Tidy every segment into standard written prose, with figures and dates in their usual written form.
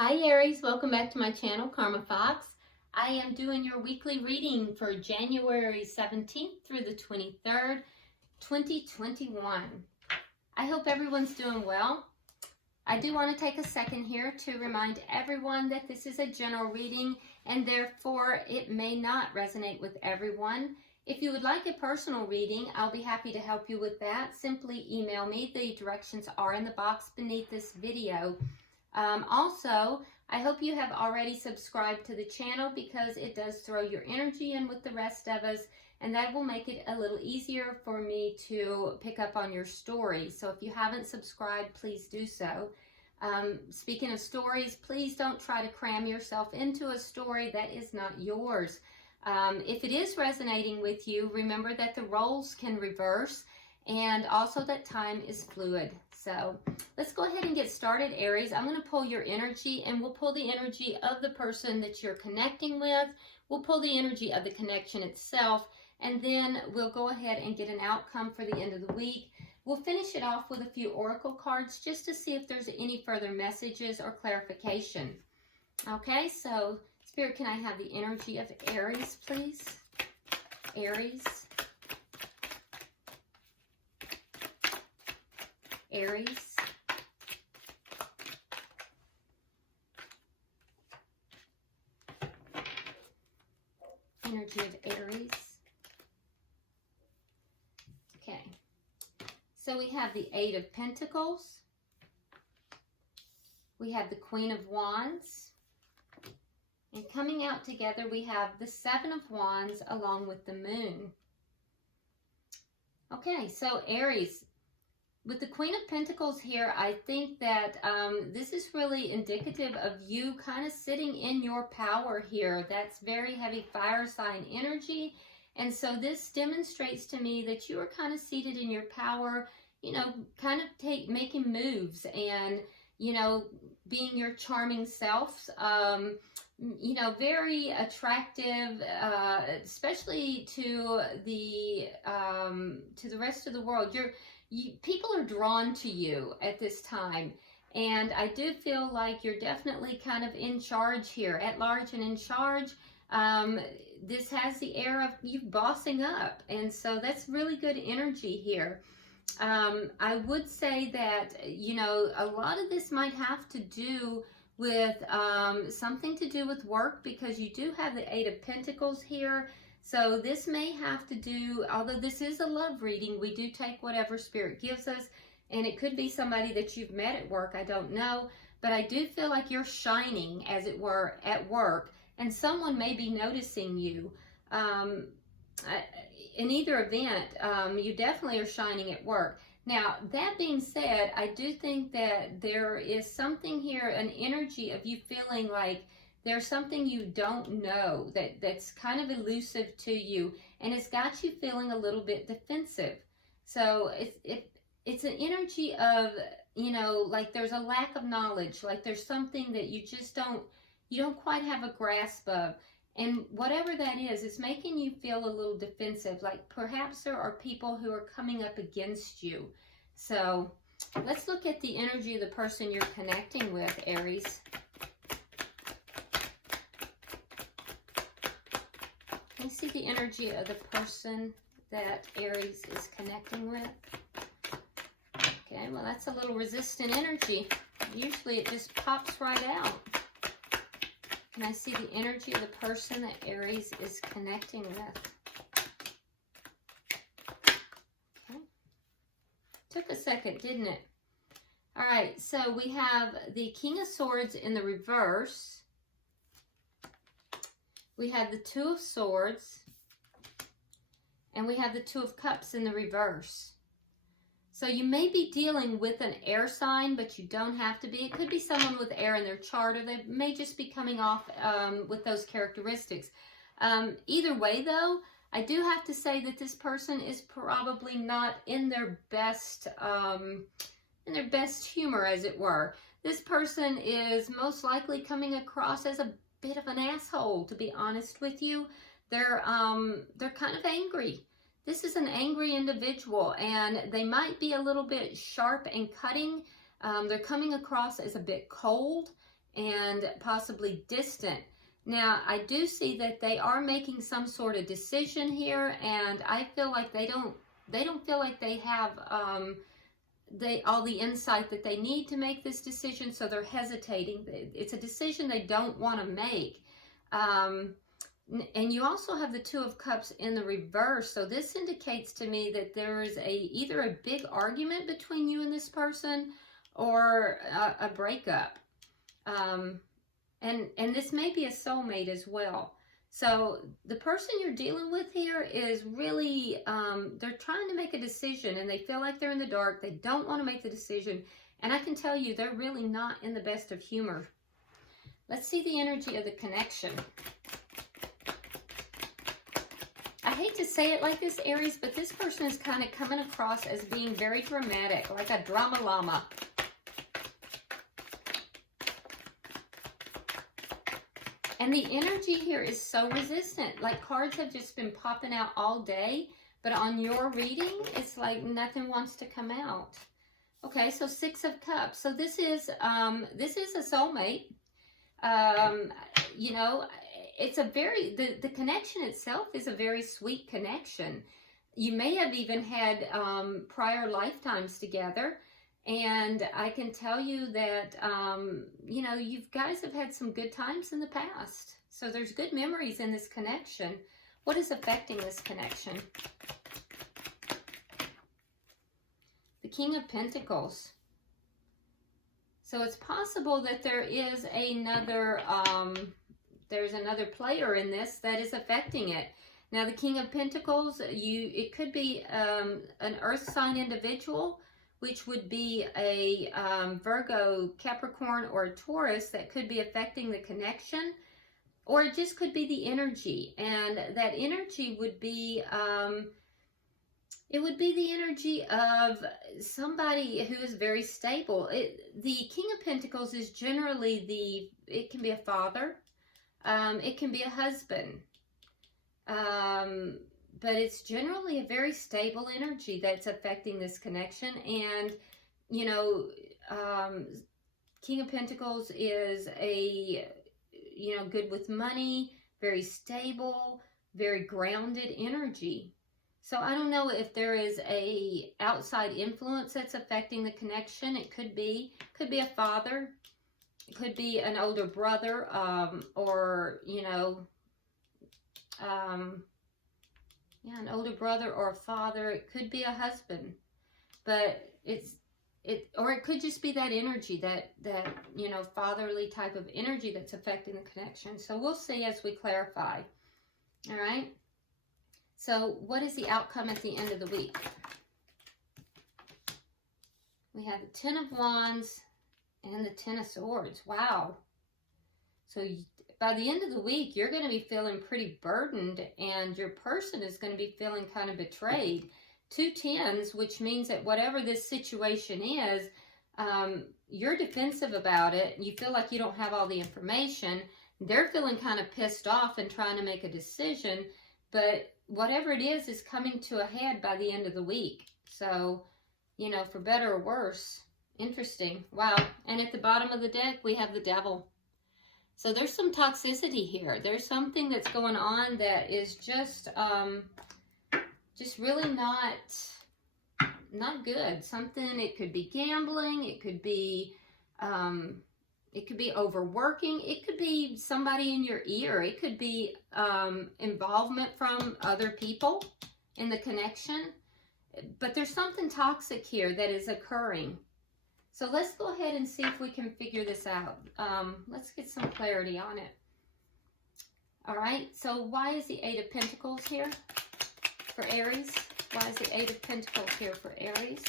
Hi Aries, welcome back to my channel, Karma Fox. I am doing your weekly reading for January 17th through the 23rd, 2021. I hope everyone's doing well. I do want to take a second here to remind everyone that this is a general reading and therefore it may not resonate with everyone. If you would like a personal reading, I'll be happy to help you with that. Simply email me. The directions are in the box beneath this video. Also, I hope you have already subscribed to the channel because it does throw your energy in with the rest of us, and that will make it a little easier for me to pick up on your story. So if you haven't subscribed, please do so. Speaking of stories, please don't try to cram yourself into a story that is not yours. If it is resonating with you, remember that the roles can reverse and also that time is fluid. So let's go ahead and get started, Aries. I'm going to pull your energy, and we'll pull the energy of the person that you're connecting with. We'll pull the energy of the connection itself, and then we'll go ahead and get an outcome for the end of the week. We'll finish it off with a few oracle cards just to see if there's any further messages or clarification. Okay, so Spirit, can I have the energy of Aries, please? Aries. Aries. Energy of Aries. Okay. So we have the Eight of Pentacles. We have the Queen of Wands. And coming out together, we have the Seven of Wands along with the Moon. Okay, so Aries, with the Queen of Pentacles here, I think that this is really indicative of you kind of sitting in your power here. That's very heavy fire sign energy. And so this demonstrates to me that you are kind of seated in your power, you know, kind of making moves and, you know, being your charming self. You know, very attractive, especially to the rest of the world. People are drawn to you at this time, and I do feel like you're definitely kind of in charge here, at large and in charge. This has the air of you bossing up, and so that's really good energy here. I would say that, you know, a lot of this might have to do with something to do with work, because you do have the Eight of Pentacles here. So this may have to do, although this is a love reading, we do take whatever Spirit gives us, and it could be somebody that you've met at work, I don't know, but I do feel like you're shining, as it were, at work, and someone may be noticing you. In either event, you definitely are shining at work. Now, that being said, I do think that there is something here, an energy of you feeling like there's something you don't know that's kind of elusive to you, and it's got you feeling a little bit defensive. So it's an energy of, you know, like there's a lack of knowledge, like there's something that you just don't quite have a grasp of. And whatever that is, it's making you feel a little defensive, like perhaps there are people who are coming up against you. So let's look at the energy of the person you're connecting with, Aries. Can you see the energy of the person that Aries is connecting with? Okay, well, that's a little resistant energy. Usually it just pops right out. Can I see the energy of the person that Aries is connecting with? Okay. Took a second, didn't it? All right, so we have the King of Swords in the reverse. We have the Two of Swords, and we have the Two of Cups in the reverse. So you may be dealing with an air sign, but you don't have to be. It could be someone with air in their chart, or they may just be coming off with those characteristics. Either way, though, I do have to say that this person is probably not in their best humor, as it were. This person is most likely coming across as a bit of an asshole, to be honest with you. They're kind of angry. This is an angry individual, and they might be a little bit sharp and cutting. They're coming across as a bit cold, and possibly distant. Now, I do see that they are making some sort of decision here, and I feel like they don't feel like they have all the insight that they need to make this decision, so they're hesitating. It's a decision they don't want to make. And you also have the Two of Cups in the reverse, so this indicates to me that there is either a big argument between you and this person, or a breakup. And this may be a soulmate as well. So the person you're dealing with here is really, they're trying to make a decision, and they feel like they're in the dark. They don't want to make the decision. And I can tell you, they're really not in the best of humor. Let's see the energy of the connection. I hate to say it like this, Aries, but this person is kind of coming across as being very dramatic, like a drama llama. And the energy here is so resistant. Like, cards have just been popping out all day, but on your reading, it's like nothing wants to come out. Okay, so Six of Cups. So this is a soulmate. You know, it's a very, the connection itself is a very sweet connection. You may have even had prior lifetimes together. And I can tell you that, you know, you guys have had some good times in the past. So there's good memories in this connection. What is affecting this connection? The King of Pentacles. So it's possible that there is another, there's another player in this that is affecting it. Now, the King of Pentacles, it could be an earth sign individual, which would be a Virgo, Capricorn, or a Taurus that could be affecting the connection, or it just could be the energy. And that energy would be, it would be the energy of somebody who is very stable. The King of Pentacles is generally it can be a father, it can be a husband, but it's generally a very stable energy that's affecting this connection. And, you know, King of Pentacles is you know, good with money, very stable, very grounded energy. So I don't know if there is a outside influence that's affecting the connection. It could be a father, it could be an older brother, or, you know, yeah, an older brother or a father. It could be a husband, but or it could just be that energy, that you know, fatherly type of energy that's affecting the connection. So we'll see as we clarify. All right. So what is the outcome at the end of the week? We have the Ten of Wands and the Ten of Swords. Wow. So by the end of the week, you're going to be feeling pretty burdened, and your person is going to be feeling kind of betrayed. 2 tens, which means that whatever this situation is, you're defensive about it. You feel like you don't have all the information. They're feeling kind of pissed off and trying to make a decision, but whatever it is coming to a head by the end of the week. So, you know, for better or worse. Interesting. Wow. And at the bottom of the deck, we have the Devil. So there's some toxicity here. There's something that's going on that is just really not good. Something, it could be gambling, it could be overworking, it could be somebody in your ear, it could be involvement from other people in the connection. But there's something toxic here that is occurring. So let's go ahead and see if we can figure this out. Let's get some clarity on it. All right, so why is the Eight of Pentacles here for Aries? Why is the Eight of Pentacles here for Aries?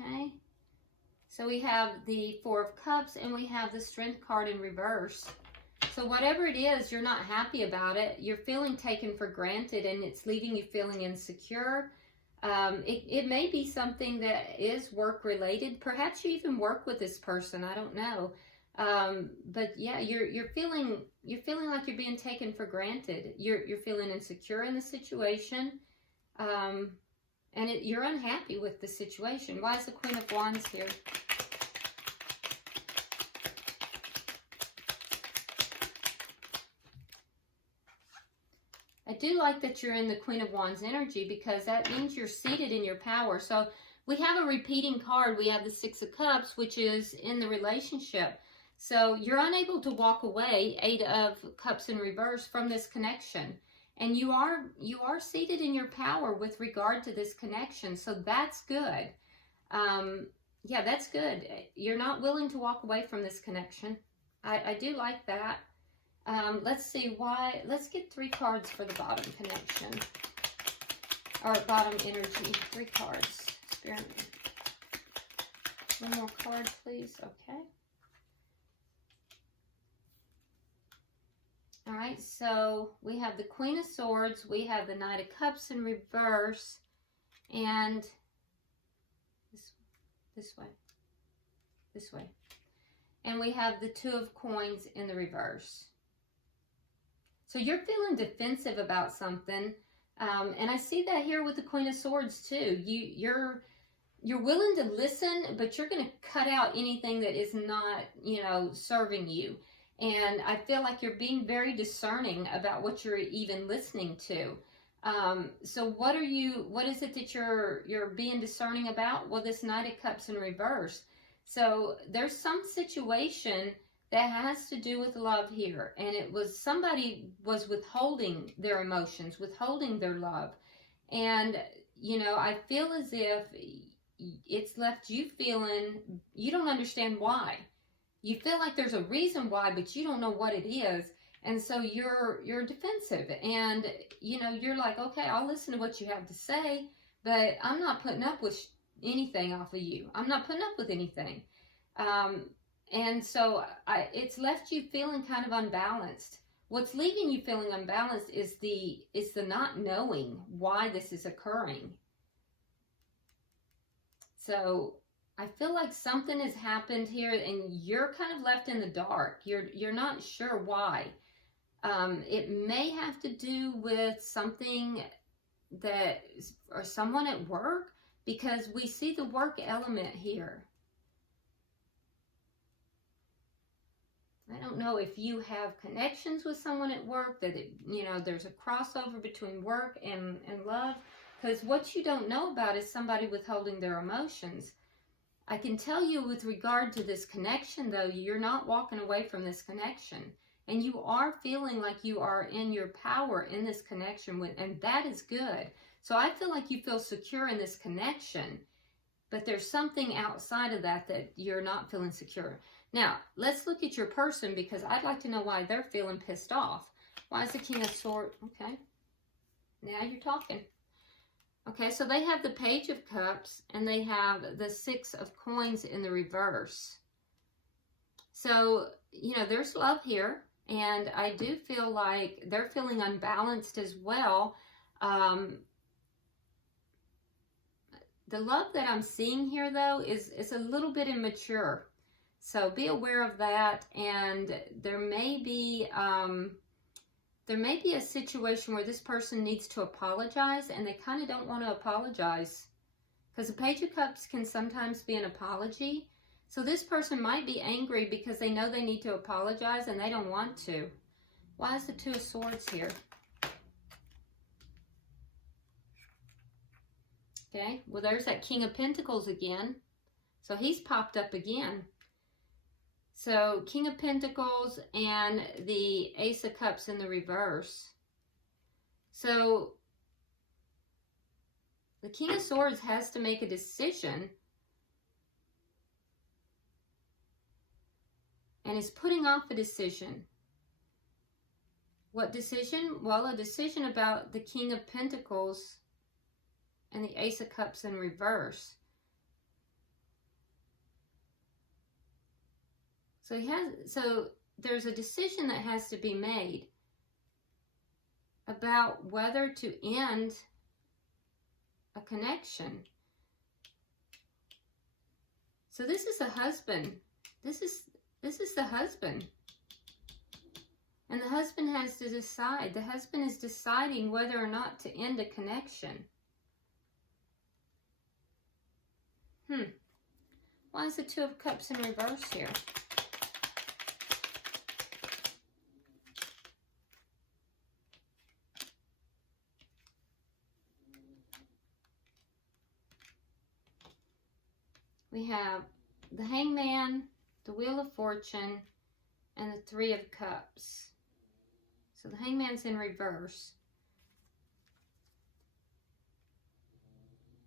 Okay, so we have the Four of Cups and we have the Strength card in reverse. So whatever it is, you're not happy about it. You're feeling taken for granted, and it's leaving you feeling insecure. It may be something that is work-related. Perhaps you even work with this person. I don't know. But yeah, you're feeling like you're being taken for granted. You're feeling insecure in the situation, and And you're unhappy with the situation. Why is the Queen of Wands here? I do like that you're in the Queen of Wands energy, because that means you're seated in your power. So we have a repeating card. We have the Six of Cups, which is in the relationship. So you're unable to walk away, Eight of Cups in reverse, from this connection. And you are seated in your power with regard to this connection. So that's good. Yeah, that's good. You're not willing to walk away from this connection. I do like that. Let's see why. Let's get 3 cards for the bottom connection. Or bottom energy. 3 cards. Spirit. One more card, please. Okay. All right, so we have the Queen of Swords, we have the Knight of Cups in reverse, and this way. And we have the Two of Coins in the reverse. So you're feeling defensive about something, and I see that here with the Queen of Swords too. You're willing to listen, but you're going to cut out anything that is not, serving you. And I feel like you're being very discerning about what you're even listening to. So what is it that you're being discerning about? Well, this Knight of Cups in reverse. So there's some situation that has to do with love here. And it was somebody was withholding their emotions, withholding their love. And, I feel as if it's left you feeling, you don't understand why. You feel like there's a reason why, but you don't know what it is. And so you're defensive, and you're like, okay, I'll listen to what you have to say, but I'm not putting up with anything off of you. I'm not putting up with anything. And so it's left you feeling kind of unbalanced. What's leaving you feeling unbalanced is the not knowing why this is occurring. So I feel like something has happened here and you're kind of left in the dark. You're not sure why. It may have to do with something or someone at work, because we see the work element here. I don't know if you have connections with someone at work, that there's a crossover between work and love, because what you don't know about is somebody withholding their emotions. I can tell you with regard to this connection, though, you're not walking away from this connection. And you are feeling like you are in your power in this connection, and that is good. So I feel like you feel secure in this connection, but there's something outside of that you're not feeling secure. Now, let's look at your person, because I'd like to know why they're feeling pissed off. Why is the King of Swords? Okay. Now you're talking. Okay, so they have the Page of Cups, and they have the Six of Coins in the reverse. So, there's love here, and I do feel like they're feeling unbalanced as well. The love that I'm seeing here, though, is a little bit immature. So be aware of that, and there may be a situation where this person needs to apologize, and they kind of don't want to apologize, because the Page of Cups can sometimes be an apology. So this person might be angry because they know they need to apologize and they don't want to. Why is the Two of Swords here? Okay, well, there's that King of Pentacles again. So he's popped up again. So King of Pentacles and the Ace of Cups in the reverse. So the King of Swords has to make a decision, and is putting off a decision. What decision? Well, a decision about the King of Pentacles and the Ace of Cups in reverse. So there's a decision that has to be made about whether to end a connection. So this is a husband. This is the husband. And the husband has to decide. The husband is deciding whether or not to end a connection. Why is the Two of Cups in reverse here? We have the Hangman, the Wheel of Fortune, and the Three of Cups. So the Hangman's in reverse.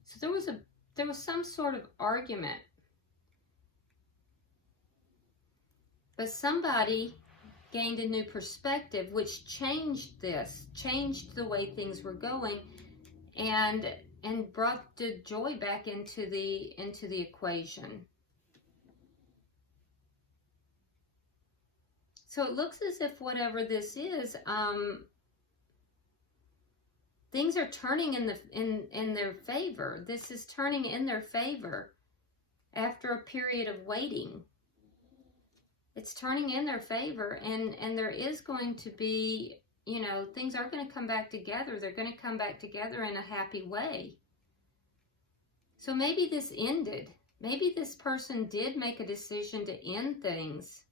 So there was some sort of argument. But somebody gained a new perspective, which changed this, changed the way things were going, and brought the joy back into the equation. So it looks as if whatever this is, things are turning in their favor. This is turning in their favor after a period of waiting. It's turning in their favor, and there is going to be, you know, things are going to come back together. They're going to come back together in a happy way. So maybe this ended. Maybe this person did make a decision to end things.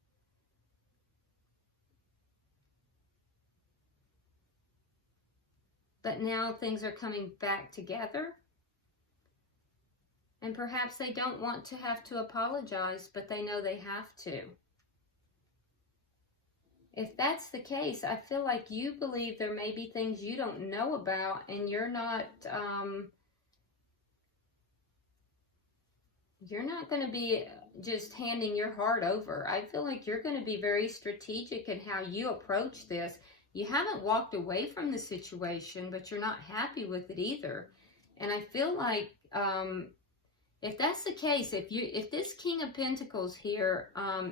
But now things are coming back together. And perhaps they don't want to have to apologize, but they know they have to. If that's the case, I feel like you believe there may be things you don't know about, and you're not going to be just handing your heart over. I feel like you're going to be very strategic in how you approach this. You haven't walked away from the situation, but you're not happy with it either. And I feel like if that's the case, if this King of Pentacles here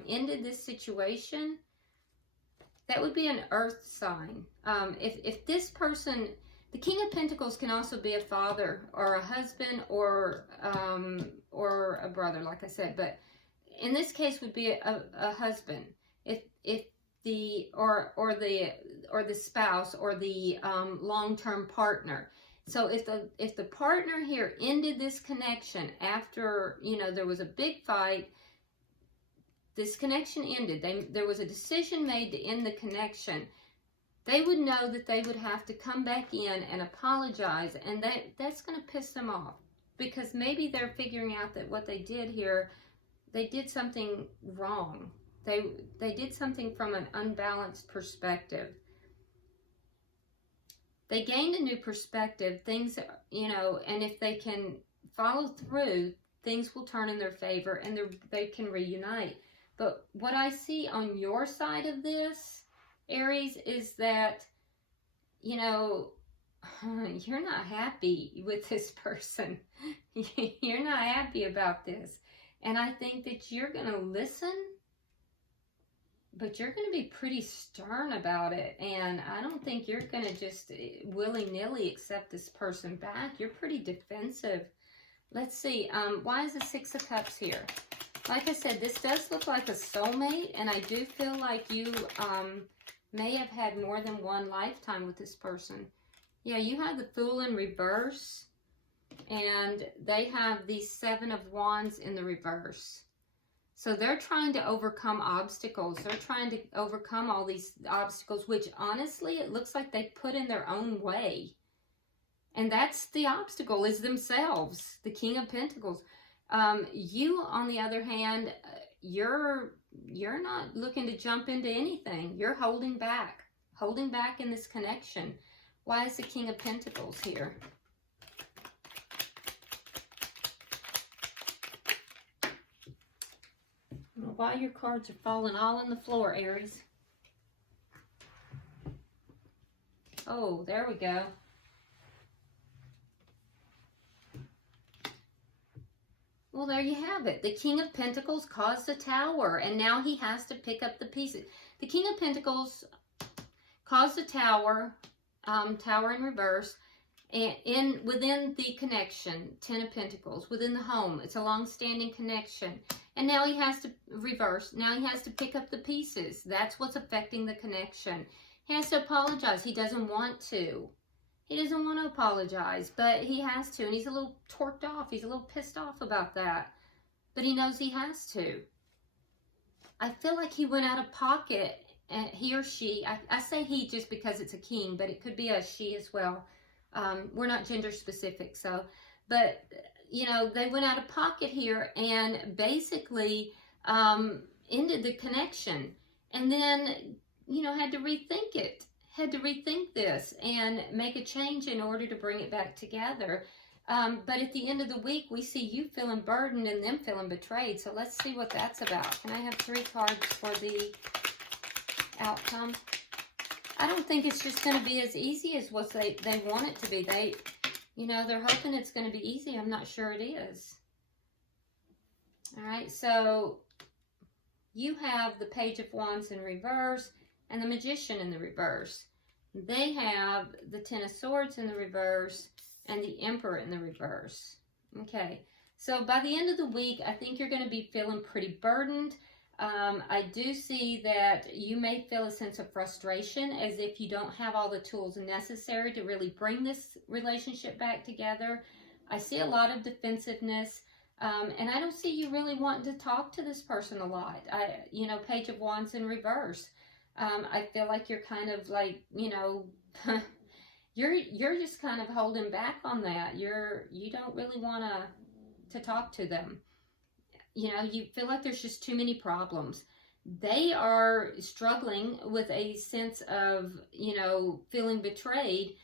ended this situation, that would be an earth sign. If this person, the King of Pentacles can also be a father or a husband or a brother, like I said. But in this case, would be a husband. If the or the spouse or the long-term partner. So if the partner here ended this connection after, you know, there was a big fight. This connection ended. There was a decision made to end the connection. They would know that they would have to come back in and apologize, and that's going to piss them off, because maybe they're figuring out that what they did here, they did something wrong. They did something from an unbalanced perspective. They gained a new perspective. Things, you know, and if they can follow through, things will turn in their favor, and they can reunite. But what I see on your side of this, Aries, is that, you know, you're not happy with this person. You're not happy about this. And I think that you're going to listen, but you're going to be pretty stern about it. And I don't think you're going to just willy-nilly accept this person back. You're pretty defensive. Let's see. Why is the Six of Cups here? Like I said, this does look like a soulmate, and I do feel like you may have had more than one lifetime with this person. Yeah, you have the Fool in reverse, and they have the Seven of Wands in the reverse. So they're trying to overcome obstacles. They're trying to overcome all these obstacles, which honestly, it looks like they put in their own way. And that's the obstacle, is themselves, the King of Pentacles. You, on the other hand, you're not looking to jump into anything. You're holding back in this connection. Why is the King of Pentacles here? I don't know why your cards are falling all on the floor, Aries. Oh, there we go. Well, there you have it. The King of Pentacles caused a tower, and now he has to pick up the pieces. The King of Pentacles caused a tower, tower in reverse, and within the connection, Ten of Pentacles, within the home. It's a long-standing connection. And now he has to reverse. Now he has to pick up the pieces. That's what's affecting the connection. He has to apologize. He doesn't want to. He doesn't want to apologize, but he has to, and he's a little torqued off. He's a little pissed off about that, but he knows he has to. I feel like he went out of pocket, and he or she, I say he just because it's a king, but it could be a she as well. We're not gender specific, so, but, you know, they went out of pocket here and basically ended the connection, and then, you know, had to rethink it. Had to rethink this and make a change in order to bring it back together. But at the end of the week, we see you feeling burdened and them feeling betrayed. So let's see what that's about. Can I have 3 cards for the outcome? I don't think it's just going to be as easy as what they want it to be. You know, they're hoping it's going to be easy. I'm not sure it is. All right, so you have the Page of Wands in reverse and the Magician in the reverse. They have the Ten of Swords in the reverse and the Emperor in the reverse. Okay, so by the end of the week, I think you're going to be feeling pretty burdened. I do see that you may feel a sense of frustration as if you don't have all the tools necessary to really bring this relationship back together. I see a lot of defensiveness, and I don't see you really wanting to talk to this person a lot. You know, Page of Wands in reverse. I feel like you're kind of like, you know, you're just kind of holding back on that. You don't really want to talk to them. You know, you feel like there's just too many problems. They are struggling with a sense of, you know, feeling betrayed,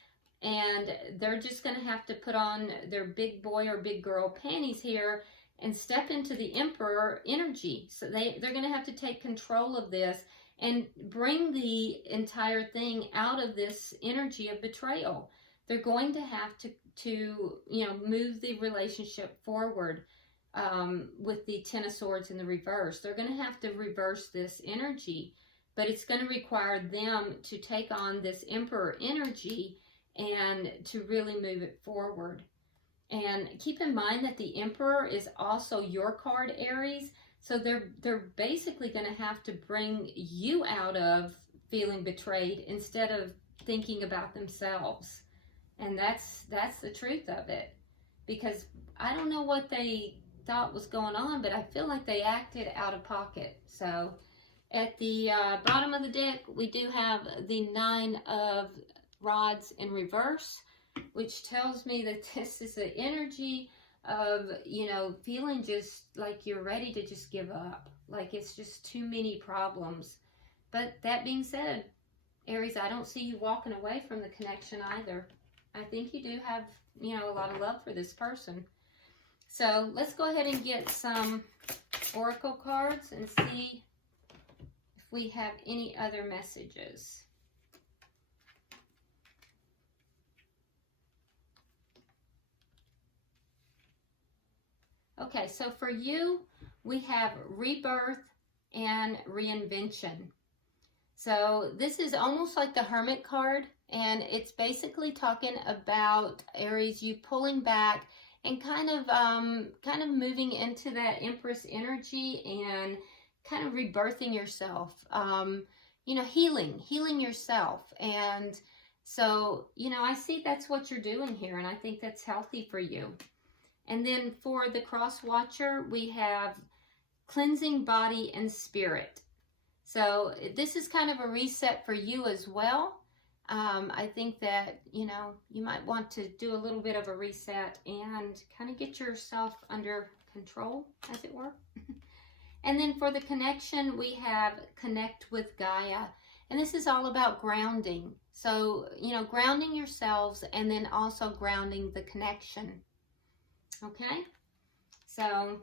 and they're just going to have to put on their big boy or big girl panties here and step into the Emperor energy. So they're going to have to take control of this and bring the entire thing out of this energy of betrayal. They're going to have to you know, move the relationship forward with the Ten of Swords in the reverse. They're going to have to reverse this energy, but it's going to require them to take on this Emperor energy and to really move it forward. And keep in mind that the Emperor is also your card, Aries. So they're basically going to have to bring you out of feeling betrayed instead of thinking about themselves. And that's the truth of it. Because I don't know what they thought was going on, but I feel like they acted out of pocket. So at the bottom of the deck, we do have the Nine of Rods in reverse, which tells me that this is the energy of, you know, feeling just like you're ready to just give up. Like it's just too many problems. But that being said, Aries, I don't see you walking away from the connection either. I think you do have, you know, a lot of love for this person. So let's go ahead and get some oracle cards and see if we have any other messages. Okay, so for you, we have rebirth and reinvention. So this is almost like the Hermit card, and it's basically talking about, Aries, you pulling back and kind of moving into that Empress energy and kind of rebirthing yourself, you know, healing yourself. And so, you know, I see that's what you're doing here, and I think that's healthy for you. And then for the cross watcher, we have cleansing body and spirit. So this is kind of a reset for you as well. I think that, you know, you might want to do a little bit of a reset and kind of get yourself under control, as it were. And then for the connection, we have connect with Gaia. And this is all about grounding. So, you know, grounding yourselves and then also grounding the connection. Okay, so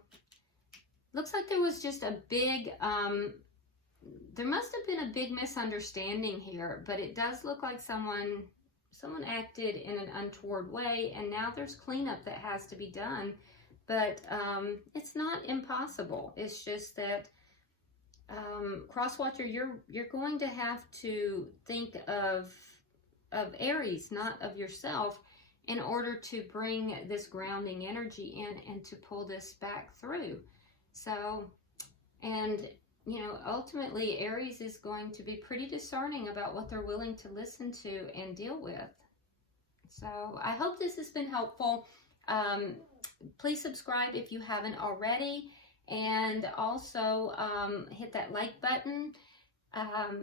looks like there was just a big, there must have been a big misunderstanding here, but it does look like someone acted in an untoward way, and now there's cleanup that has to be done. But it's not impossible. It's just that Crosswatcher, you're going to have to think of Aries, not of yourself, in order to bring this grounding energy in and to pull this back through. So, and you know, ultimately Aries is going to be pretty discerning about what they're willing to listen to and deal with. So I hope this has been helpful. Please subscribe if you haven't already, and also hit that like button.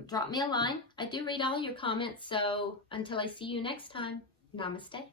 Drop me a line. I do read all your comments, so until I see you next time, namaste.